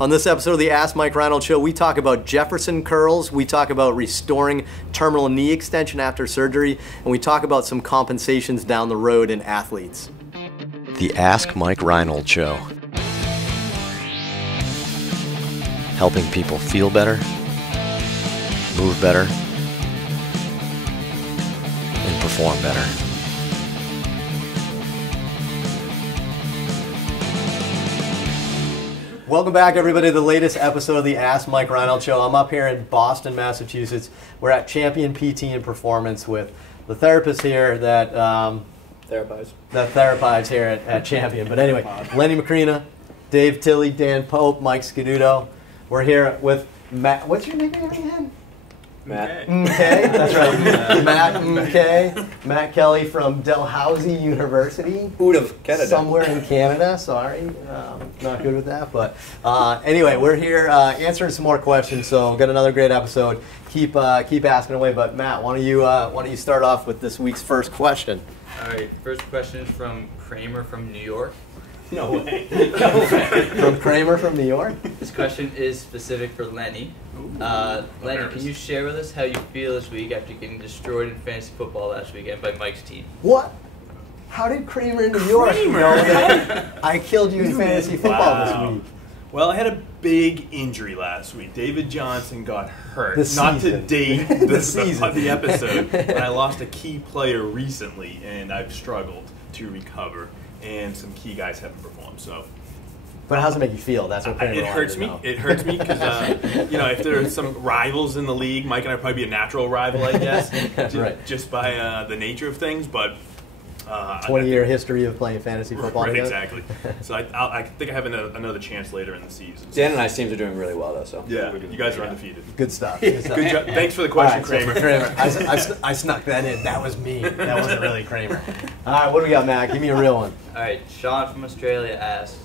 On this episode of the Ask Mike Reinold Show, we talk about Jefferson curls, we talk about restoring terminal knee extension after surgery, and we talk about some compensations down the road in athletes. The Ask Mike Reinold Show. Helping people feel better, move better, and perform better. Welcome back, everybody, to the latest episode of the Ask Mike Reinold Show. I'm up here in Boston, Massachusetts. We're at Champion PT and Performance with the therapist here that therapies here at Champion. But anyway, Lenny Macrina, Dave Tilley, Dan Pope, Mike Scaduto. We're here with Matt. What's your nickname again? Matt. Okay, that's right. Matt Kelly from Dalhousie University. Out of Canada. Somewhere in Canada, sorry. Not good with that. But anyway, we're here answering some more questions, so got another great episode. Keep asking away. But Matt, why don't you start off with this week's first question? All right, first question is from Kramer from New York. No way. No way. From Kramer from New York? This question is specific for Lenny. Lenny, can you share with us how you feel this week after getting destroyed in fantasy football last weekend by Mike's team? What? How did Kramer in New York know that I killed you in fantasy football this week? Well, I had a big injury last week. David Johnson got hurt. Not to date the episode, but I lost a key player recently, and I've struggled to recover. And some key guys haven't performed. So, but how does it make you feel? That's what it hurts me. It hurts me because if there are some rivals in the league, Mike and I probably be a natural rival, I guess, just by the nature of things. But 20-year history of playing fantasy football. Right, exactly. So I think I have another chance later in the season. Dan and I's teams are doing really well, though. So yeah, you guys are undefeated. Good stuff. Good job. Thanks for the question, Kramer. So I snuck that in. That was me. That wasn't really Kramer. All right, what do we got, Matt? Give me a real one. All right, Sean from Australia asks,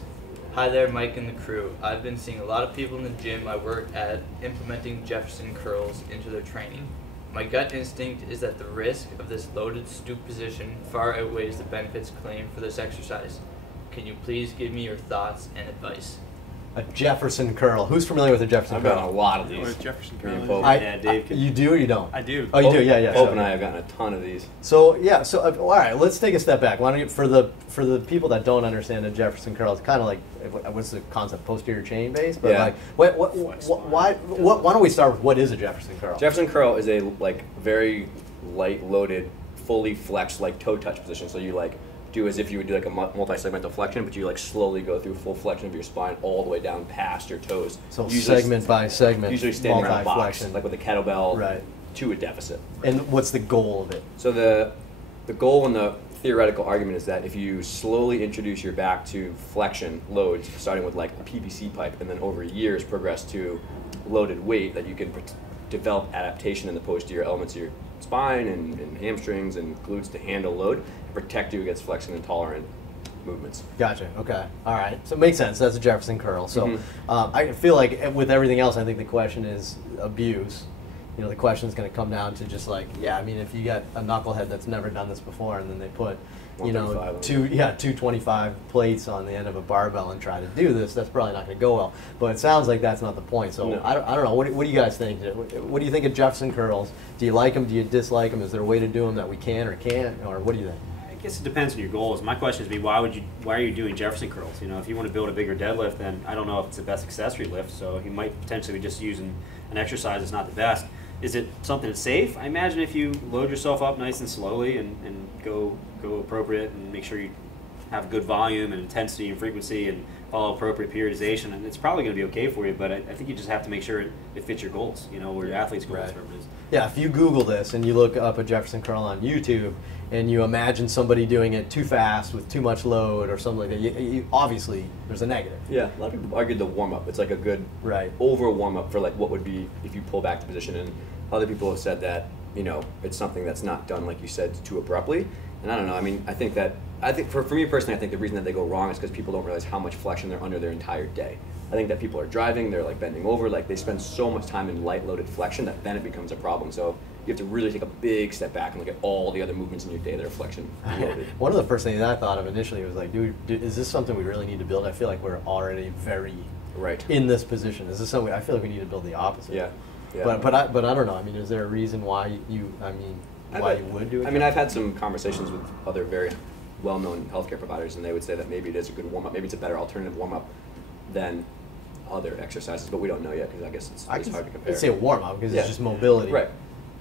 "Hi there, Mike and the crew. I've been seeing a lot of people in the gym I work at implementing Jefferson curls into their training. My gut instinct is that the risk of this loaded stoop position far outweighs the benefits claimed for this exercise. Can you please give me your thoughts and advice?" A Jefferson curl. Who's familiar with a Jefferson curl? I've gotten a lot of these. Jefferson curl. Yeah, Dave. You do or you don't? I do. Oh, you do. Yeah. Pope and I have gotten a ton of these. So yeah. So all right. Let's take a step back. Why don't you, for the people that don't understand a Jefferson curl, it's kind of like what's the concept? Posterior chain base. But yeah. Why don't we start with what is a Jefferson curl? Jefferson curl is a very light loaded, fully flexed toe touch position. So you do as if you would do a multi-segmental flexion, but you slowly go through full flexion of your spine all the way down past your toes. So usually, segment by segment, usually standing around a box, with a kettlebell to a deficit. And what's the goal of it? So the goal and the theoretical argument is that if you slowly introduce your back to flexion loads, starting with a PVC pipe, and then over years progress to loaded weight, that you can develop adaptation in the posterior elements of your spine and hamstrings and glutes to handle load and protect you against flexion intolerant movements. Gotcha. Okay. All right. So it makes sense. That's a Jefferson curl. So I feel like with everything else, I think the question is abuse. The question is going to come down to just if you got a knucklehead that's never done this before, and then they put 225 plates on the end of a barbell and try to do this, that's probably not going to go well. But it sounds like that's not the point. So no. I don't know. What do you guys think? What do you think of Jefferson curls? Do you like them? Do you dislike them? Is there a way to do them that we can or can't? Or what do you think? I guess it depends on your goals. My question is, why are you doing Jefferson curls? If you want to build a bigger deadlift, then I don't know if it's the best accessory lift. So you might potentially be just using an exercise that's not the best. Is it something that's safe? I imagine if you load yourself up nice and slowly and go appropriate and make sure you have good volume and intensity and frequency and follow appropriate periodization, and it's probably going to be okay for you. But I think you just have to make sure it fits your goals. Where your athlete's goals, whatever it is. Yeah, if you Google this and you look up a Jefferson curl on YouTube and you imagine somebody doing it too fast with too much load or something like that, you obviously there's a negative. Yeah, a lot of people argue the warm-up. It's a good over warm-up for what would be if you pull back the position. And other people have said that it's something that's not done, like you said, too abruptly. And I don't know. I think for me personally, I think the reason that they go wrong is because people don't realize how much flexion they're under their entire day. I think that people are driving, they're bending over, they spend so much time in light loaded flexion that then it becomes a problem. So you have to really take a big step back and look at all the other movements in your day that are flexion loaded. One of the first things I thought of initially was dude, is this something we really need to build? I feel like we're already very in this position? Is this something I feel like we need to build the opposite? Yeah. But I don't know. I mean, is there a reason why you would do it? I mean, I've had some conversations with other very well-known healthcare providers, and they would say that maybe it is a good warm-up. Maybe it's a better alternative warm-up than other exercises, but we don't know yet because I guess it's hard to compare. I'd say a warm-up because it's just mobility. Right.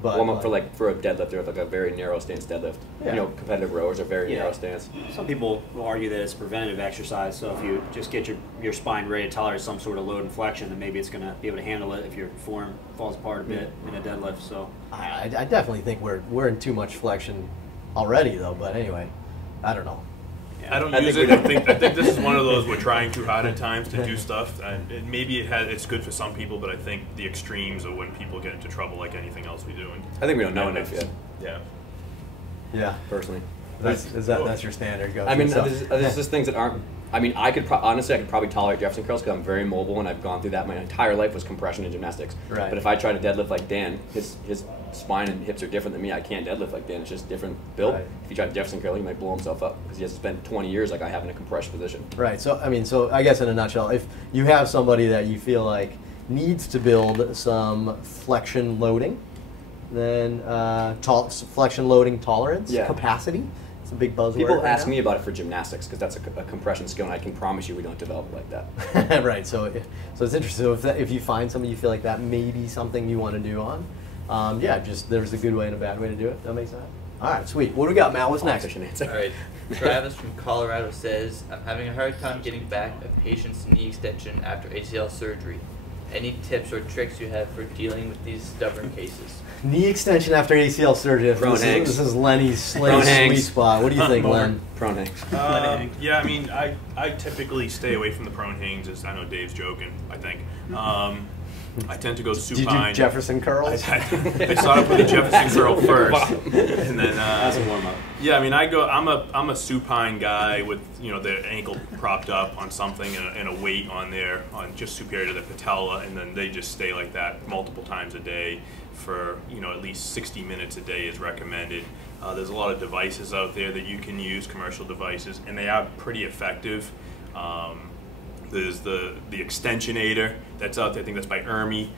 But warm-up for a deadlifter, like a very narrow stance deadlift. Yeah. You know, competitive rowers are very narrow stance. Some people will argue that it's preventative exercise, so if you just get your spine ready to tolerate some sort of load and flexion, then maybe it's going to be able to handle it if your form falls apart a bit in a deadlift. So I definitely think we're in too much flexion already, though. But anyway, I don't know. I don't use it. I think this is one of those we're trying too hard at times to do stuff. And maybe it's good for some people, but I think the extremes are when people get into trouble, like anything else we do. And I think we don't know enough yet. Yeah. Personally, that's your standard. I mean, there's just things that aren't. I mean, honestly, I could probably tolerate Jefferson curls because I'm very mobile and I've gone through that. My entire life was compression and gymnastics. Right. But if I try to deadlift like Dan, his spine and hips are different than me. I can't deadlift like Dan. It's just different build. Right. If you try to Jefferson curl, he might blow himself up because he has to spend 20 years like I have in a compression position. Right. So I guess in a nutshell, if you have somebody that you feel like needs to build some flexion loading, then flexion loading tolerance, capacity. It's a big buzzword. People ask me about it for gymnastics because that's a compression skill, and I can promise you we don't develop it like that. Right. So it's interesting. So if you find somebody you feel like that may be something you want to do on, just there's a good way and a bad way to do it. That makes sense. All right, sweet. What do we got, Matt? What's next? All right. Travis from Colorado says, I'm having a hard time getting back a patient's knee extension after ACL surgery. Any tips or tricks you have for dealing with these stubborn cases? Knee extension after ACL surgery. This is Lenny's sweet spot. What do you think, Len? Prone hangs. Yeah, I mean, I typically stay away from the prone hangs. As I know Dave's joking, I think. I tend to go supine. Did you do Jefferson curls? I started with the Jefferson curl first, and then that's a warm up. Yeah, I mean, I'm a supine guy with their ankle propped up on something and a weight on just superior to the patella, and then they just stay like that multiple times a day for at least 60 minutes a day is recommended. There's a lot of devices out there that you can use, commercial devices, and they are pretty effective. There's the Extensionator that's out there. I think that's by Ermi.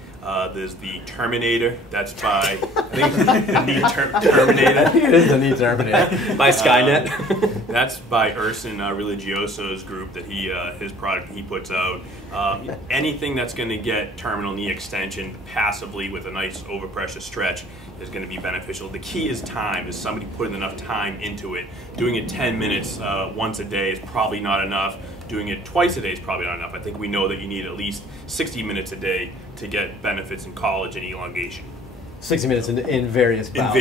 There's the Terminator. That's by the knee Terminator. It is the knee Terminator. By Skynet. That's by Urson Religioso's group that his product he puts out. Anything that's going to get terminal knee extension passively with a nice overpressure stretch is going to be beneficial. The key is time. Is somebody putting enough time into it? Doing it 10 minutes once a day is probably not enough. Doing it twice a day is probably not enough. I think we know that you need at least 60 minutes a day to get benefits in college and elongation. 60 minutes in various bouts.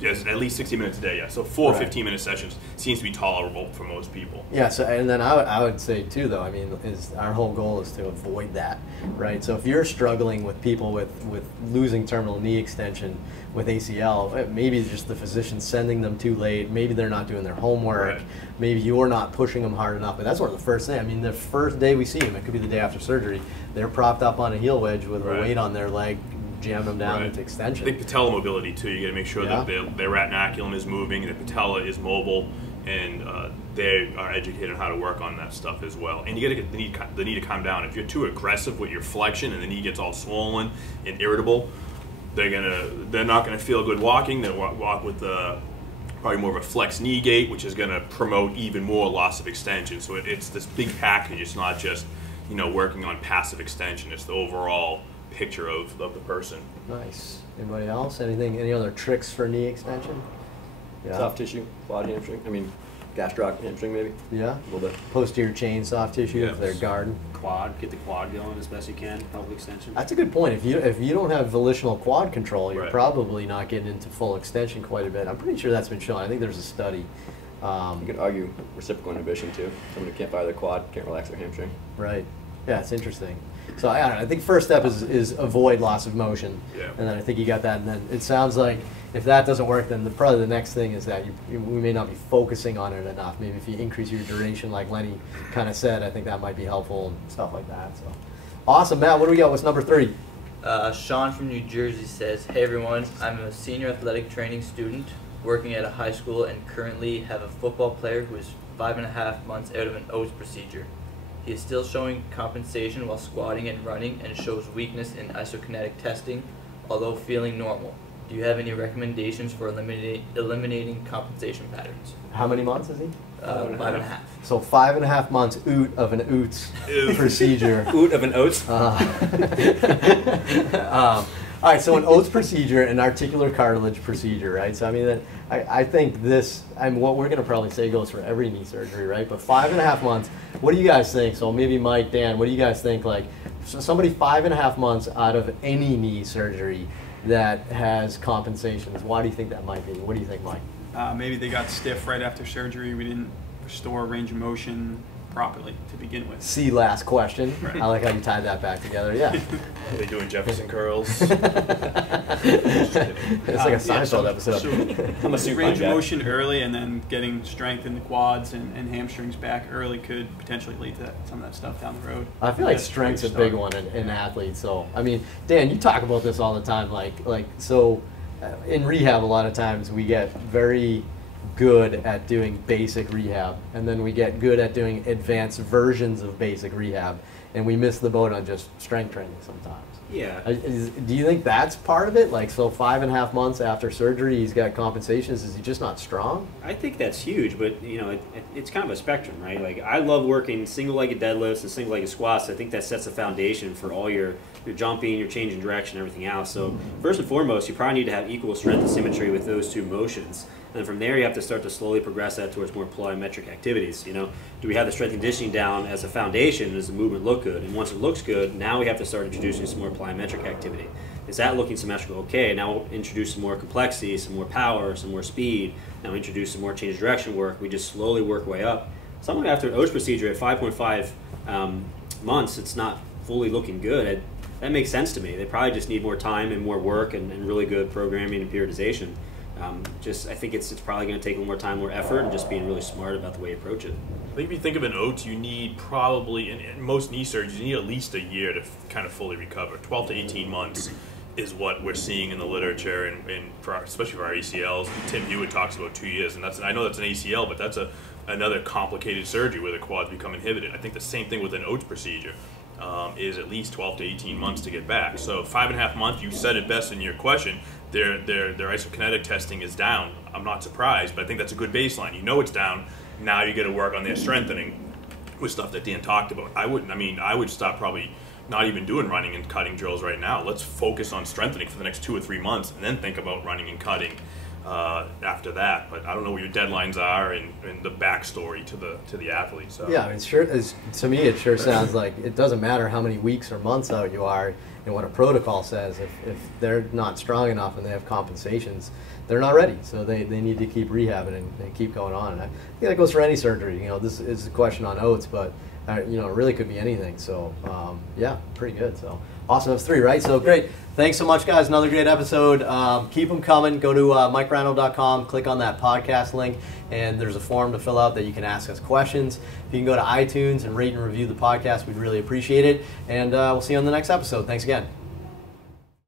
Yes, at least 60 minutes a day, yeah. So 4 15-minute sessions seems to be tolerable for most people. Yeah, so and then I would say too, though, I mean, our whole goal is to avoid that, right? So if you're struggling with people with losing terminal knee extension with ACL, maybe just the physician sending them too late, maybe they're not doing their homework, maybe you're not pushing them hard enough, but that's one of the first things. I mean, the first day we see them, it could be the day after surgery, they're propped up on a heel wedge with a weight on their leg, jam them down into extension. I think patella mobility too. You got to make sure that their retinaculum is moving, the patella is mobile, and they are educated on how to work on that stuff as well. And you got to get the knee to calm down. If you're too aggressive with your flexion and the knee gets all swollen and irritable, they're not gonna feel good walking. They'll walk with probably more of a flex knee gait, which is gonna promote even more loss of extension. So it's this big package. It's not just working on passive extension. It's the overall picture of the person. Nice. Anybody else? Any other tricks for knee extension? Yeah. Soft tissue, quad hamstring. I mean, gastroc hamstring maybe. Yeah. A little bit. Posterior chain soft tissue if they're guarding. Quad, get the quad going as best you can. Help extension. That's a good point. If you don't have volitional quad control, you're probably not getting into full extension quite a bit. I'm pretty sure that's been shown. I think there's a study. You could argue reciprocal inhibition too. Someone who can't fire their quad can't relax their hamstring. Right. Yeah, it's interesting. So I don't know. I think first step is avoid loss of motion, and then I think you got that. And then it sounds like if that doesn't work, then probably the next thing is that we may not be focusing on it enough. Maybe if you increase your duration, like Lenny kind of said, I think that might be helpful and stuff like that. So awesome, Matt. What do we got? What's number 3? Sean from New Jersey says, "Hey everyone, I'm a senior athletic training student working at a high school and currently have a football player who is 5.5 months out of an O's procedure. He is still showing compensation while squatting and running and shows weakness in isokinetic testing, although feeling normal. Do you have any recommendations for eliminating compensation patterns? How many months is he? 5.5. So 5.5 months of an OOTS procedure. Oot of an oats. All right, so an OATS procedure, an articular cartilage procedure, right? So I mean, I think this, what we're going to probably say goes for every knee surgery, right? But 5.5 months, what do you guys think? So maybe Mike, Dan, what do you guys think? Like, so somebody 5.5 months out of any knee surgery that has compensations, why do you think that might be? What do you think, Mike? Maybe they got stiff right after surgery. We didn't restore range of motion properly to begin with. See, last question. Right. I like how you tied that back together. Yeah. Are they doing Jefferson curls? It's like a Seinfeld episode. I'm a super range of guy. motion early and then getting strength in the quads and hamstrings back early could potentially lead to some of that stuff down the road. I feel like That's strength's a where you big start. one in athletes. So, I mean, Dan, you talk about this all the time. In rehab, a lot of times we get very good at doing basic rehab, and then we get good at doing advanced versions of basic rehab, and we miss the boat on just strength training sometimes. Yeah. Do you think that's part of it? Like, so 5.5 months after surgery, he's got compensations. Is he just not strong? I think that's huge, but it's kind of a spectrum, right? Like, I love working single-legged deadlifts and single-legged squats. I think that sets the foundation for all your jumping, your changing direction, everything else. So first and foremost, you probably need to have equal strength and symmetry with those two motions. And then from there, you have to start to slowly progress that towards more plyometric activities. Do we have the strength and conditioning down as a foundation? Does the movement look good? And once it looks good, now we have to start introducing some more plyometric activity. Is that looking symmetrical? Okay, now we'll introduce some more complexity, some more power, some more speed. Now we introduce some more change of direction work. We just slowly work our way up. Someone after an OATS procedure at 5.5 months, it's not fully looking good. That makes sense to me. They probably just need more time and more work and really good programming and periodization. I think it's probably going to take a little more time, more effort, and just being really smart about the way you approach it. I think if you think of an OATS, you need probably, in most knee surgeries, you need at least a year to kind of fully recover. 12 to 18 months is what we're seeing in the literature, and especially for our ACLs. Tim Hewitt talks about 2 years, and I know that's an ACL, but that's another complicated surgery where the quads become inhibited. I think the same thing with an OATS procedure. Is at least 12 to 18 months to get back. So 5.5 months, you said it best in your question, their isokinetic testing is down. I'm not surprised, but I think that's a good baseline. You know it's down. Now you got to work on their strengthening with stuff that Dan talked about. I would stop probably not even doing running and cutting drills right now. Let's focus on strengthening for the next 2 or 3 months and then think about running and cutting after that. But I don't know what your deadlines are and the backstory to the athlete. So. Yeah, I mean, to me, it sure sounds like it doesn't matter how many weeks or months out you are and what a protocol says. If they're not strong enough and they have compensations, they're not ready. So they need to keep rehabbing and keep going on. And I think that goes for any surgery. This is a question on OATS, but it really could be anything. So yeah, pretty good. So awesome. That's 3, right? So great. Thanks so much, guys. Another great episode. Keep them coming. Go to MikeReinold.com, click on that podcast link, and there's a form to fill out that you can ask us questions. If you can go to iTunes and rate and review the podcast, we'd really appreciate it. And we'll see you on the next episode. Thanks again.